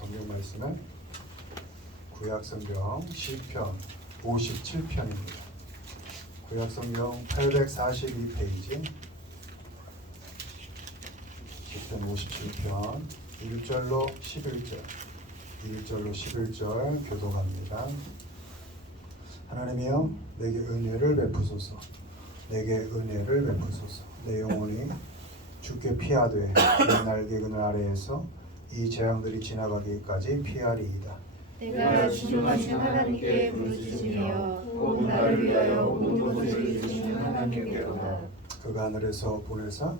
성경 말씀은 구약 성경 시편 57편입니다. 구약 성경 842페이지 시편 57편 1절로 11절 교독합니다. 하나님이여 내게 은혜를 베푸소서. 내게 은혜를 베푸소서. 내 영혼이 주께 피하되 내 날개그늘 아래에서 이 재앙들이 지나가기까지 피하리이다. 내가 진노하신 하나님께 부르짖으며 곧 나를 위하여 온 곳을 이루시는 하나님께로다. 그가 하늘에서 보내사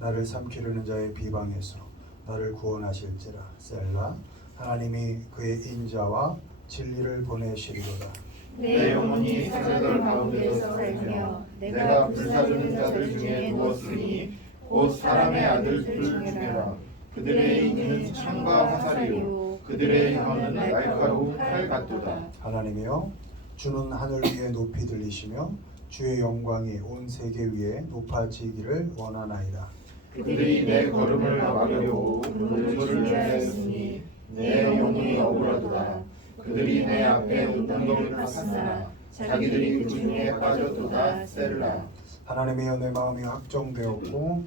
나를 삼키려는 자의 비방에서 나를 구원하실지라. 셀라. 하나님이 그의 인자와 진리를 보내시리로다. 내 영혼이 사자들 가운데서 살며 내가 불사르는 자들 중에 누웠으니 곧 사람의 아들들 중에라. 그들의 입은 창과 화살이요 그들의 혀는 날카로운 칼 같도다. 하나님이여 주는 하늘 위에 높이 들리시며 주의 영광이 온 세계 위에 높아지기를 원하나이다. 그들이 내 걸음을 막으려고 물을 준비하였으니 내 영혼이 억울하도다. 그들이 내 앞에 운동을 탔으나 자기들이 그 중에 빠졌도다. 셀라. 하나님이여 내 마음이 확정되었고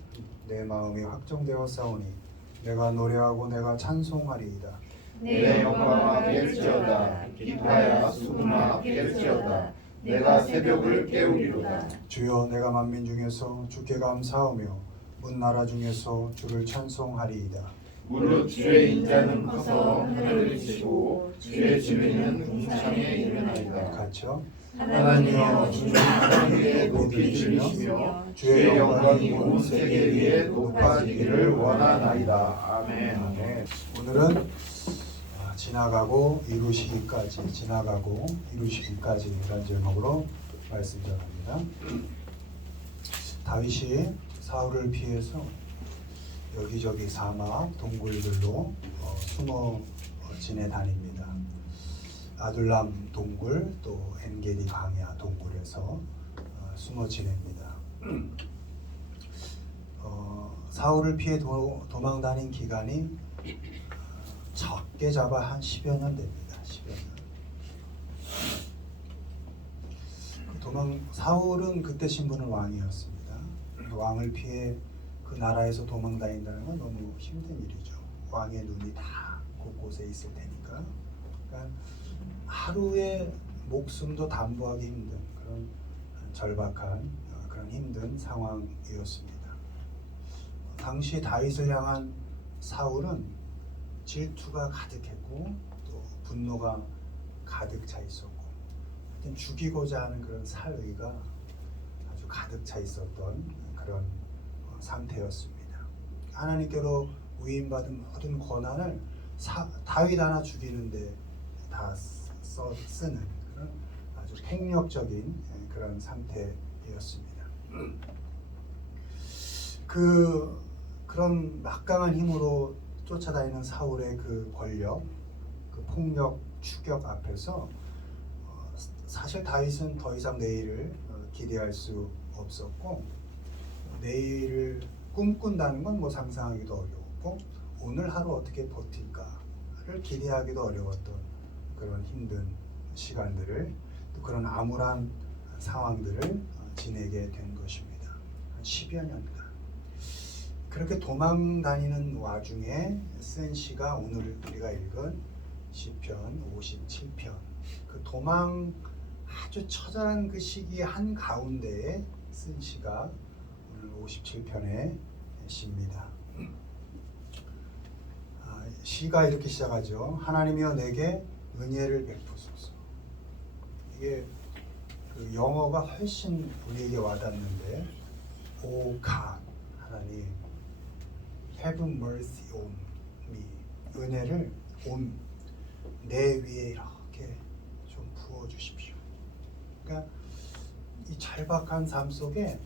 내 마음이 확정되었사오니 내가 노래하고 내가 찬송하리이다. 내 영광아 깰지어다. 기뻐하여 수금아 깰지어다. 내가 새벽을 깨우리로다. 주여 내가 만민 중에서 주께 감사하며 문 나라 중에서 주를 찬송하리이다. 무릇 주의 인자는 커서 하늘을 치고 주의 진리는 궁창에 이르나이다. 같이요. 하나님이여 주는 하늘 위에 높이 들리시며 주의 영광이 온 세계 위에 높아지기를 원하나이다. 아멘. 아멘. 오늘은 지나가고 이루시기까지 이란 제목으로 말씀 전합니다. 다윗이 사울을 피해서 여기저기 사막 동굴들로 숨어 지내다닙니다. 아둘람 동굴 또 엔게디 광야 동굴에서 숨어 지냅니다. 사울을 피해 도망 다닌 기간이 적게 잡아 한 10여 년 됩니다. 10여 년. 사울은 그때 신분은 왕이었습니다. 왕을 피해 그 나라에서 도망 다닌다는 건 너무 힘든 일이죠. 왕의 눈이 다 곳곳에 있을 테니까. 그러니까 하루의 목숨도 담보하기 힘든 그런 절박한 그런 힘든 상황이었습니다. 당시 다윗을 향한 사울은 질투가 가득했고 또 분노가 가득 차 있었고 죽이고자 하는 그런 살의가 아주 가득 차 있었던 그런 상태였습니다. 하나님께로 위임받은 모든 권한을 다윗 하나 죽이는데 다 쓰는 그런 아주 폭력적인 그런 상태였습니다. 그런 막강한 힘으로 쫓아다니는 사울의 그 권력, 그 폭력, 추격 앞에서 사실 다윗은 더 이상 내일을 기대할 수 없었고 내일을 꿈꾼다는 건 뭐 상상하기도 어려웠고 오늘 하루 어떻게 버틸까를 기대하기도 어려웠던 그런 힘든 시간들을 또 그런 암울한 상황들을 지내게 된 것입니다. 한 10여 년간 그렇게 도망 다니는 와중에 쓴 시가 오늘 우리가 읽은 시편 57편 그 도망 아주 처절한 그 시기 한 가운데에 쓴 시가 오늘 57편의 시입니다. 시가 이렇게 시작하죠. 하나님이여 내게 은혜를 베푸소서. 이게 그 영어가 훨씬 우리에게 와닿는데 O God 하나님 Have mercy on me. 은혜를 on 내 위에 이렇게 좀 부어 주십시오. 그러니까 이 절박한 삶 속에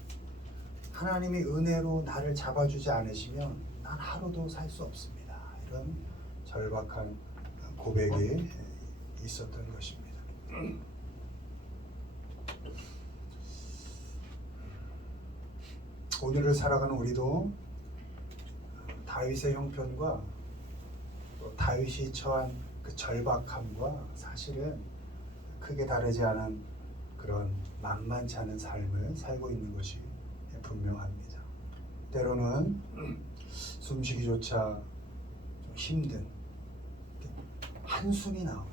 하나님이 은혜로 나를 잡아주지 않으시면 난 하루도 살 수 없습니다. 이런 절박한 고백이 있었던 것입니다. 오늘을 살아가는 우리도 다윗의 형편과 또 다윗이 처한 그 절박함과 사실은 크게 다르지 않은 그런 만만치 않은 삶을 살고 있는 것이 분명합니다. 때로는 숨쉬기조차 좀 힘든 한숨이 나오는,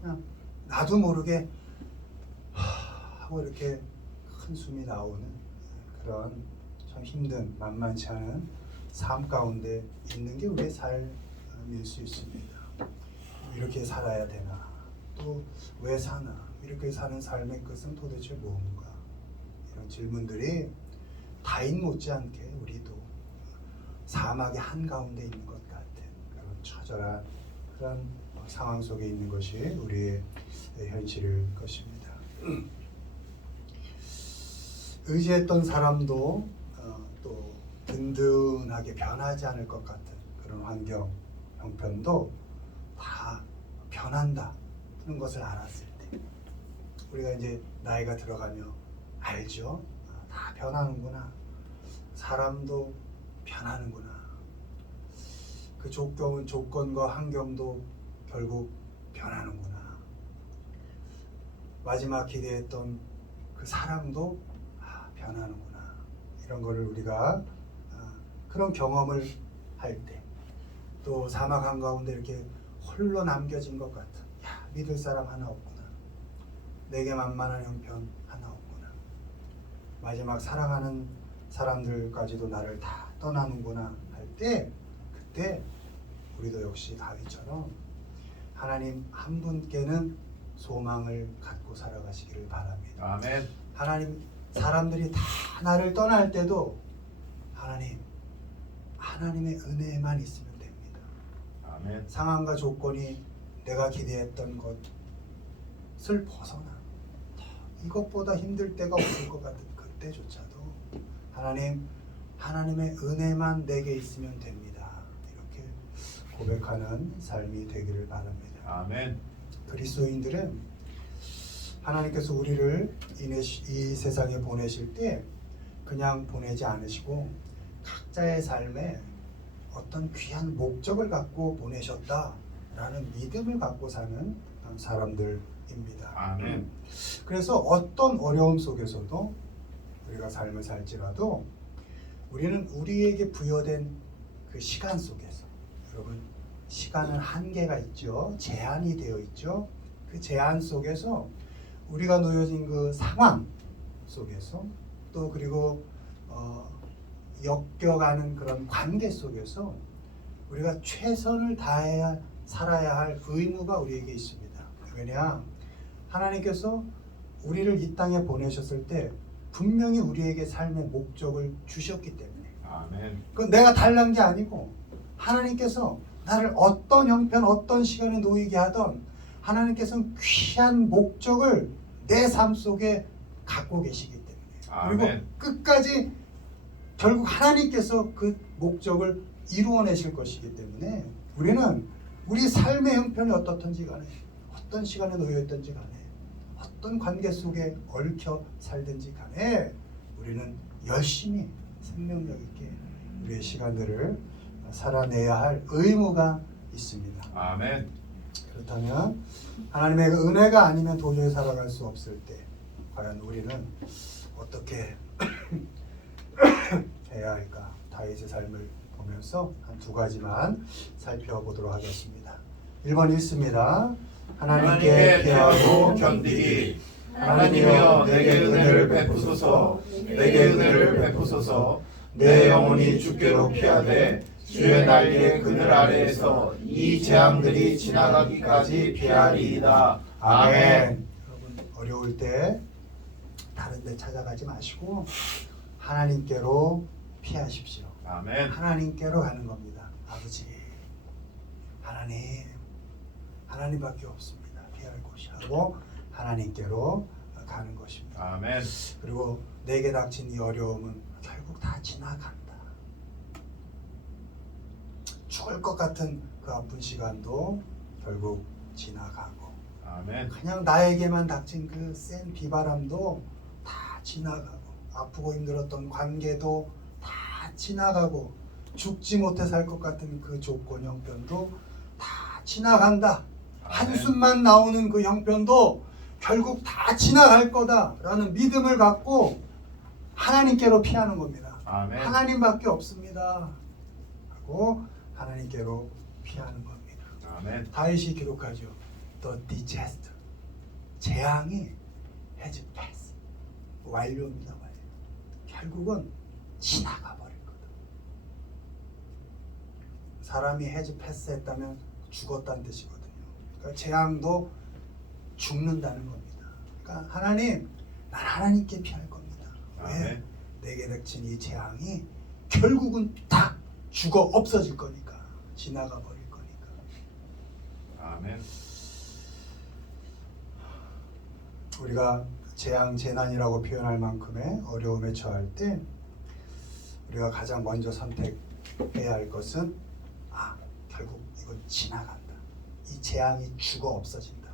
그냥 나도 모르게 하고 이렇게 큰 숨이 나오는 그런 참 힘든 만만치 않은 삶 가운데 있는 게 우리의 삶일 수 있습니다. 이렇게 살아야 되나? 또 왜 사나? 이렇게 사는 삶의 끝은 도대체 뭔가? 이런 질문들이 다인 못지않게 우리도 사막의 한가운데 있는 것 같은 그런 처절한 그런 상황 속에 있는 것이 우리의 현실일 것입니다. 의지했던 사람도 또 든든하게 변하지 않을 것 같은 그런 환경, 형편도 다 변한다는 것을 알았을 때 우리가 이제 나이가 들어가며 알죠. 다 변하는구나. 사람도 변하는구나. 그 조건과 환경도 결국 변하는구나. 마지막 기대했던 그 사랑도 변하는구나. 이런 거를 우리가 그런 경험을 할 때, 또 사막 한가운데 이렇게 홀로 남겨진 것 같은, 야, 믿을 사람 하나 없구나. 내게 만만한 형편 하나 없구나. 마지막 사랑하는 사람들까지도 나를 다 떠나는구나 할 때, 그때 우리도 역시 다윗처럼 하나님 한 분께는 소망을 갖고 살아가시기를 바랍니다. 아멘. 하나님, 사람들이 다 나를 떠날 때도 하나님의 은혜만 있으면 됩니다. 아멘. 상황과 조건이 내가 기대했던 것을 벗어나 이것보다 힘들 때가 없을 것 같은 그때조차도 하나님의 은혜만 내게 있으면 됩니다. 이렇게 고백하는 삶이 되기를 바랍니다. 아멘. 그리스도인들은 하나님께서 우리를 이 세상에 보내실 때 그냥 보내지 않으시고 각자의 삶에 어떤 귀한 목적을 갖고 보내셨다라는 믿음을 갖고 사는 사람들입니다. 아멘. 그래서 어떤 어려움 속에서도 우리가 삶을 살지라도 우리는 우리에게 부여된 그 시간 속에서, 여러분 시간은 한계가 있죠. 제한이 되어 있죠. 그 제한 속에서 우리가 놓여진 그 상황 속에서 또 그리고 엮여가는 그런 관계 속에서 우리가 최선을 다해야 살아야 할 의무가 우리에게 있습니다. 왜냐? 하나님께서 우리를 이 땅에 보내셨을 때 분명히 우리에게 삶의 목적을 주셨기 때문에. 아멘. 그건 내가 달란 게 아니고 하나님께서 나를 어떤 형편 어떤 시간에 놓이게 하던 하나님께서는 귀한 목적을 내 삶 속에 갖고 계시기 때문에. 아멘. 그리고 끝까지 결국 하나님께서 그 목적을 이루어내실 것이기 때문에 우리는 우리 삶의 형편이 어떻든지 간에 어떤 시간에 놓여있든지 간에 어떤 관계 속에 얽혀 살든지 간에 우리는 열심히 생명력 있게 우리의 시간들을 살아내야 할 의무가 있습니다. 아멘. 그렇다면 하나님의 그 은혜가 아니면 도저히 살아갈 수 없을 때 과연 우리는 어떻게 해야 할까? 다윗의 삶을 보면서 한 두 가지만 살펴보도록 하겠습니다. 1번 읽습니다. 하나님께 피하고 견디기. 하나님이여 내게 은혜를 베푸소서. 내게 은혜를 베푸소서. 내 영혼이 주께로 피하되 주의 날개 그늘 아래에서 이 재앙들이 지나가기까지 피하리이다. 아멘. 여러분 어려울 때 다른 데 찾아가지 마시고 하나님께로 피하십시오. 아멘. 하나님께로 가는 겁니다. 아버지, 하나님밖에 없습니다. 피할 곳이 하고 하나님께로 가는 것입니다. 아멘. 그리고 내게 닥친 이 어려움은 결국 다 지나간다. 죽을 것 같은 그 아픈 시간도 결국 지나가고, 아멘. 그냥 나에게만 닥친 그 센 비바람도 다 지나가고, 아프고 힘들었던 관계도 다 지나가고, 죽지 못해 살 것 같은 그 조건 형편도 다 지나간다. 한숨만 나오는 그 형편도 결국 다 지나갈 거다라는 믿음을 갖고 하나님께로 피하는 겁니다. 아멘. 하나님밖에 없습니다. 하고 하나님께로 피하는 겁니다. 아멘. 다윗이 기록하죠. The disaster. 재앙이 has passed. 완료입니다. 완료. 결국은 지나가 버릴 거다. 사람이 has pass 했다면 죽었다는 뜻이거든요. 그러니까 재앙도 죽는다는 겁니다. 그러니까 하나님, 난 하나님께 피할 겁니다. 왜? 아멘. 내게 닥친 이 재앙이 결국은 다 죽어 없어질 거니까, 지나가 버릴 거니까. 아멘. 우리가 재앙, 재난이라고 표현할 만큼의 어려움에 처할 때 우리가 가장 먼저 선택해야 할 것은 결국 이건 지나간다. 이 재앙이 죽어 없어진다.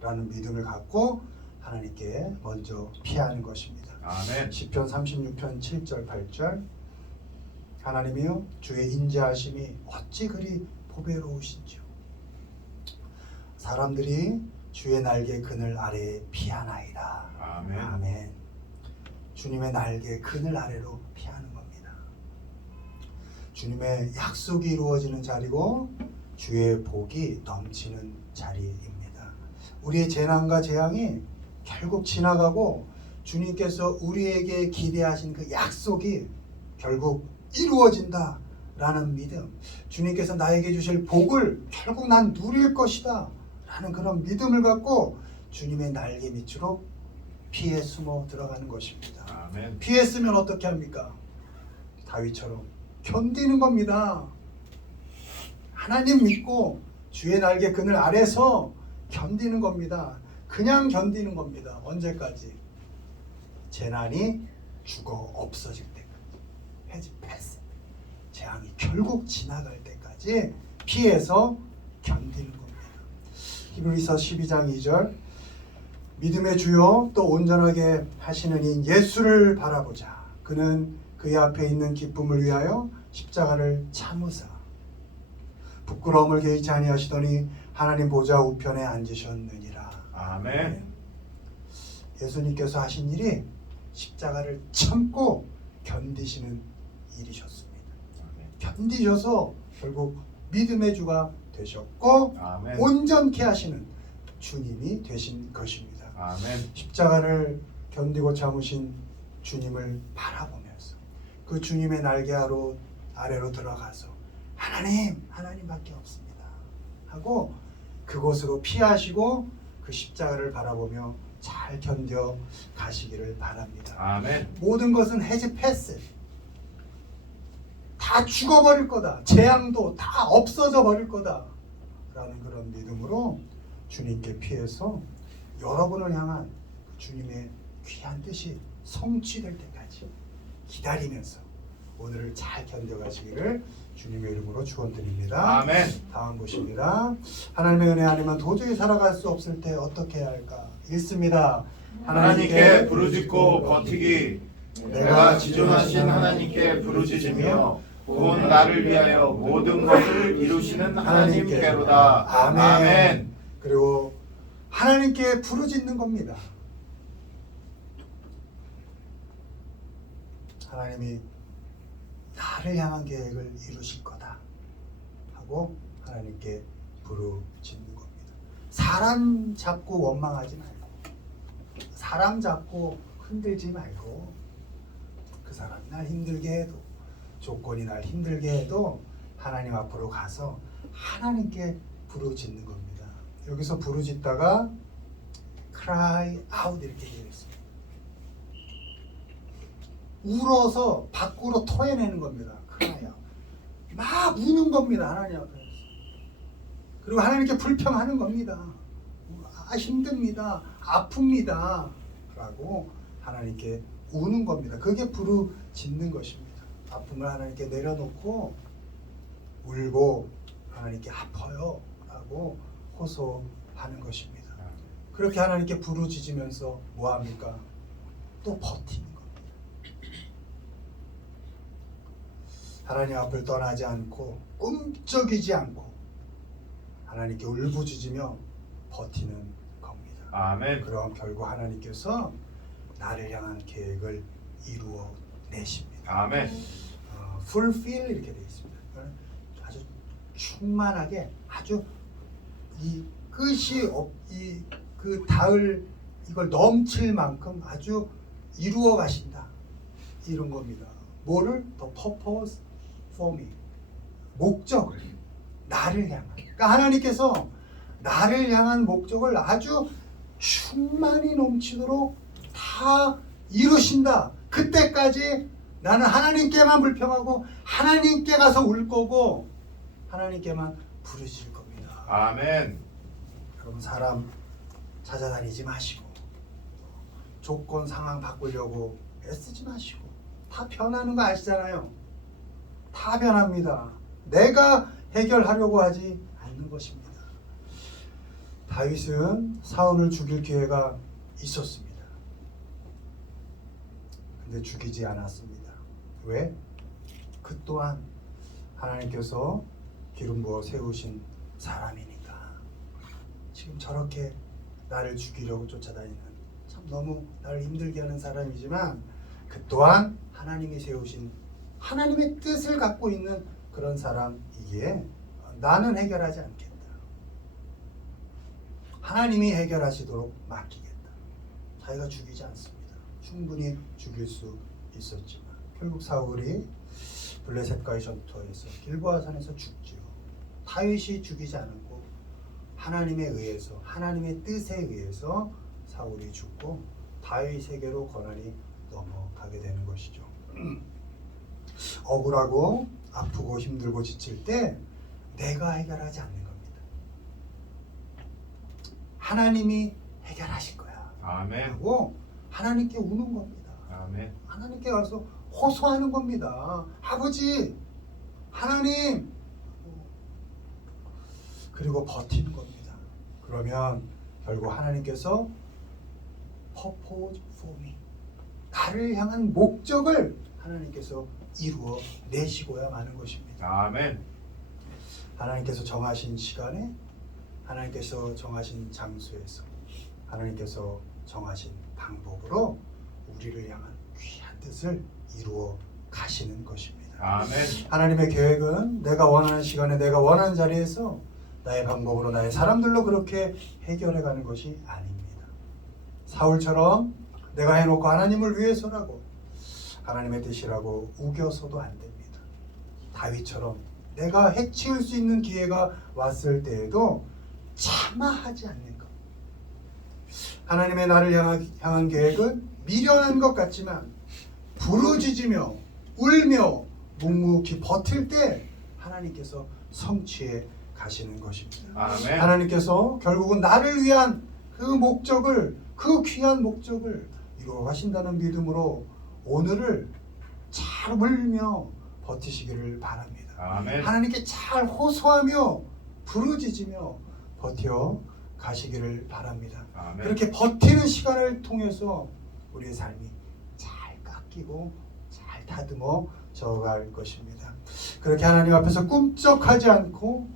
라는 믿음을 갖고 하나님께 먼저 피하는 것입니다. 아멘. 시편 36편 7절 8절 하나님이여 주의 인자하심이 어찌 그리 보배로우신지요. 사람들이 주의 날개 그늘 아래에 피하나이다. 아멘. 아멘. 주님의 날개 그늘 아래로 피하는 겁니다. 주님의 약속이 이루어지는 자리고 주의 복이 넘치는 자리입니다. 우리의 재난과 재앙이 결국 지나가고 주님께서 우리에게 기대하신 그 약속이 결국 이루어진다 라는 믿음, 주님께서 나에게 주실 복을 결국 난 누릴 것이다 라는 그런 믿음을 갖고 주님의 날개 밑으로 피해 숨어 들어가는 것입니다. 아멘. 피했으면 어떻게 합니까? 다윗처럼 견디는 겁니다. 하나님 믿고 주의 날개 그늘 아래서 견디는 겁니다. 그냥 견디는 겁니다. 언제까지? 재난이 죽어 없어질 때까지. 해지 패스. 재앙이 결국 지나갈 때까지 피해서 견디는 겁니다. 히브리서 12장 2절 믿음의 주요 또 온전하게 하시는 이 예수를 바라보자. 그는 그의 앞에 있는 기쁨을 위하여 십자가를 참으사 부끄러움을 개의치 아니하시더니 하나님 보좌 우편에 앉으셨느니라. 아멘. 예수님께서 하신 일이 십자가를 참고 견디시는 일이셨습니다. 아멘. 견디셔서 결국 믿음의 주가 되셨고 아멘. 온전케 하시는 주님이 되신 것입니다. 아멘. 십자가를 견디고 참으신 주님을 바라보면서 그 주님의 날개 아래로 들어가서 하나님밖에 없습니다 하고 그곳으로 피하시고 그 십자가를 바라보며 잘 견뎌 가시기를 바랍니다. 아멘. 모든 것은 해지 패스. 다 죽어버릴 거다. 재앙도 다 없어져 버릴 거다. 라는 그런 믿음으로 주님께 피해서 여러분을 향한 주님의 귀한 뜻이 성취될 때까지 기다리면서 오늘을 잘 견뎌가시기를 주님의 이름으로 축원드립니다. 아멘. 다음 보십니다. 하나님의 은혜 아니면 도저히 살아갈 수 없을 때 어떻게 해야 할까? 읽습니다. 하나님께 부르짖고 버티기. 내가 지존하신 하나님께 부르짖으며 곧 나를 위하여 모든 것을 이루시는 하나님께로다. 아멘. 아멘. 그리고 하나님께 부르짖는 겁니다. 하나님이 나를 향한 계획을 이루실 거다 하고 하나님께 부르짖는 겁니다. 사람 잡고 원망하지 말고, 사람 잡고 흔들지 말고, 그 사람이 날 힘들게 해도, 조건이 날 힘들게 해도 하나님 앞으로 가서 하나님께 부르짖는 겁니다. 여기서 부르짖다가 cry out 이렇게 되어 있습니다. 울어서 밖으로 토해내는 겁니다. cry out. 막 우는 겁니다. 하나님 앞에. 그리고 하나님께 불평하는 겁니다. 힘듭니다. 아픕니다. 라고 하나님께 우는 겁니다. 그게 부르짖는 것입니다. 아픔을 하나님께 내려놓고 울고 하나님께 아파요 라고 호소하는 것입니다. 그렇게 하나님께 부르짖으면서 뭐합니까? 또 버티는 겁니다. 하나님 앞을 떠나지 않고 꿈쩍이지 않고 하나님께 울부짖으며 버티는 겁니다. 아멘. 그럼 결국 하나님께서 나를 향한 계획을 이루어 내십니다. 아멘. fulfill 이렇게 되어 있습니다. 아주 충만하게 아주 이 끝이 그 닿을 이걸 넘칠 만큼 아주 이루어 가신다 이런 겁니다. 뭐를? The purpose for me. 목적을 나를 향한. 그러니까 하나님께서 나를 향한 목적을 아주 충만히 넘치도록 다 이루신다. 그때까지 나는 하나님께만 불평하고 하나님께 가서 울 거고 하나님께만 부르실 겁니다. 아멘. 여러분 사람 찾아다니지 마시고 조건 상황 바꾸려고 애쓰지 마시고 다 변하는 거 아시잖아요. 다 변합니다. 내가 해결하려고 하지 않는 것입니다. 다윗은 사울을 죽일 기회가 있었습니다. 근데 죽이지 않았습니다. 왜? 그 또한 하나님께서 기름 부어 세우신 사람이니까. 지금 저렇게 나를 죽이려고 쫓아다니는 참 너무 나를 힘들게 하는 사람이지만 그 또한 하나님이 세우신 하나님의 뜻을 갖고 있는 그런 사람이기에 나는 해결하지 않겠다. 하나님이 해결하시도록 맡기겠다. 자기가 죽이지 않습니다. 충분히 죽일 수 있었지만 결국 사울이 블레셋과의 전투에서 길보아산에서 죽지요. 다윗이 죽이지 않았고 하나님에 의해서 하나님의 뜻에 의해서 사울이 죽고 다윗에게로 권한이 넘어가게 되는 것이죠. 억울하고 아프고 힘들고 지칠 때 내가 해결하지 않는 겁니다. 하나님이 해결하실 거야. 아멘. 하고 하나님께 우는 겁니다. 아멘. 하나님께 가서 호소하는 겁니다. 아버지, 하나님. 그리고 버티는 겁니다. 그러면 결국 하나님께서 purpose for me, 나를 향한 목적을 하나님께서 이루어 내시고야 마는 것입니다. 아멘. 하나님께서 정하신 시간에 하나님께서 정하신 장소에서 하나님께서 정하신 방법으로 우리를 향한 귀한 뜻을 이루어 가시는 것입니다. 아멘. 하나님의 계획은 내가 원하는 시간에 내가 원하는 자리에서 나의 방법으로 나의 사람들로 그렇게 해결해 가는 것이 아닙니다. 사울처럼 내가 해놓고 하나님을 위해서라고 하나님의 뜻이라고 우겨서도 안 됩니다. 다윗처럼 내가 해치울 수 있는 기회가 왔을 때에도 참아하지 않는 것. 하나님의 나를 향한 계획은 미련한 것 같지만 부르짖으며 울며 묵묵히 버틸 때 하나님께서 성취해 가시는 것입니다. 아멘. 하나님께서 결국은 나를 위한 그 목적을, 그 귀한 목적을 이루어 가신다는 믿음으로 오늘을 잘 울며 버티시기를 바랍니다. 아멘. 하나님께 잘 호소하며 부르짖으며 버텨 가시기를 바랍니다. 아멘. 그렇게 버티는 시간을 통해서 우리의 삶이 잘 깎이고 잘 다듬어 져갈 것입니다. 그렇게 하나님 앞에서 꿈쩍하지 않고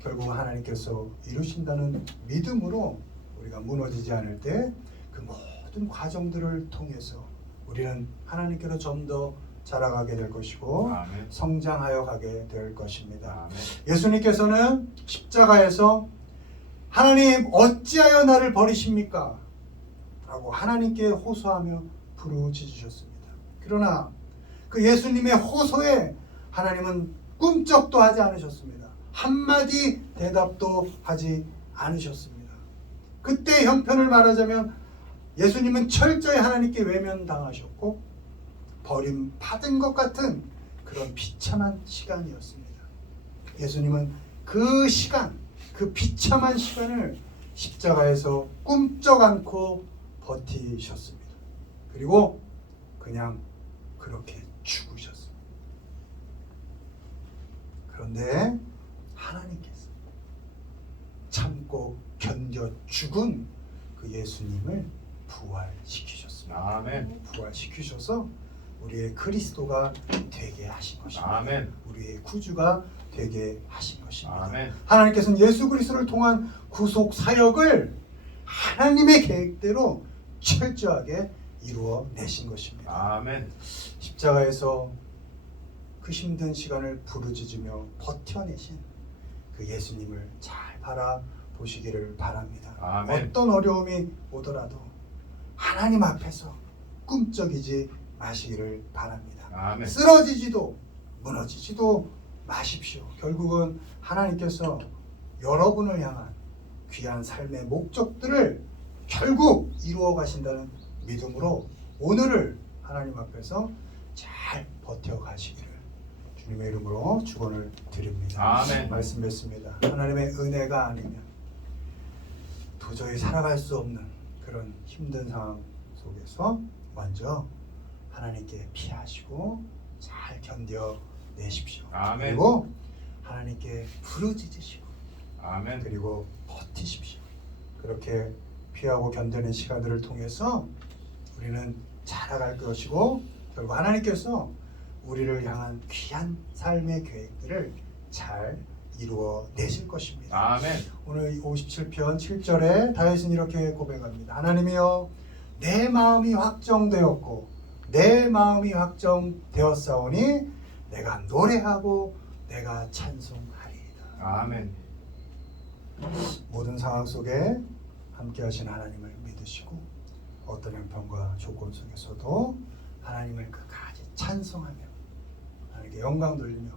결국 하나님께서 이루신다는 믿음으로 우리가 무너지지 않을 때 그 모든 과정들을 통해서 우리는 하나님께로 좀 더 자라가게 될 것이고 아멘. 성장하여 가게 될 것입니다. 아멘. 예수님께서는 십자가에서 하나님 어찌하여 나를 버리십니까? 라고 하나님께 호소하며 부르짖으셨습니다. 그러나 그 예수님의 호소에 하나님은 꿈쩍도 하지 않으셨습니다. 한마디 대답도 하지 않으셨습니다. 그때 형편을 말하자면 예수님은 철저히 하나님께 외면당하셨고 버림받은 것 같은 그런 비참한 시간이었습니다. 예수님은 그 시간, 그 비참한 시간을 십자가에서 꿈쩍 않고 버티셨습니다. 그리고 그냥 그렇게 죽으셨습니다. 그런데 하나님께서 참고 견뎌 죽은 그 예수님을 부활시키셨습니다. 아멘. 부활시키셔서 우리의 그리스도가 되게 하신 것입니다. 아멘. 우리의 구주가 되게 하신 것입니다. 아멘. 하나님께서는 예수 그리스도를 통한 구속 사역을 하나님의 계획대로 철저하게 이루어 내신 것입니다. 아멘. 십자가에서 그 힘든 시간을 부르짖으며 버텨내신 그 예수님을 잘 바라보시기를 바랍니다. 아멘. 어떤 어려움이 오더라도 하나님 앞에서 꿈쩍이지 마시기를 바랍니다. 아멘. 쓰러지지도 무너지지도 마십시오. 결국은 하나님께서 여러분을 향한 귀한 삶의 목적들을 결국 이루어 가신다는 믿음으로 오늘을 하나님 앞에서 잘 버텨가시기를 주님의 이름으로 축원을 드립니다. 아멘. 말씀 맺습니다. 하나님의 은혜가 아니면 도저히 살아갈 수 없는 그런 힘든 상황 속에서 먼저 하나님께 피하시고 잘 견뎌내십시오. 아멘. 그리고 하나님께 부르짖으시고 아멘. 그리고 버티십시오. 그렇게 피하고 견뎌낸 시간들을 통해서 우리는 자라갈 것이고 결국 하나님께서 우리를 향한 귀한 삶의 계획들을 잘 이루어 내실 것입니다. 아멘. 오늘 57편 7절에 다윗은 이렇게 고백합니다. 하나님이여 내 마음이 확정되었고 내 마음이 확정되었사오니 내가 노래하고 내가 찬송하리이다. 아멘. 모든 상황 속에 함께 하신 하나님을 믿으시고 어떤 형편과 조건 속에서도 하나님을 끝까지 찬송하며 하나님께 영광 돌리며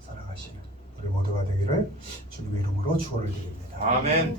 살아가시는 우리 모두가 되기를 주님의 이름으로 축원을 드립니다. 아멘.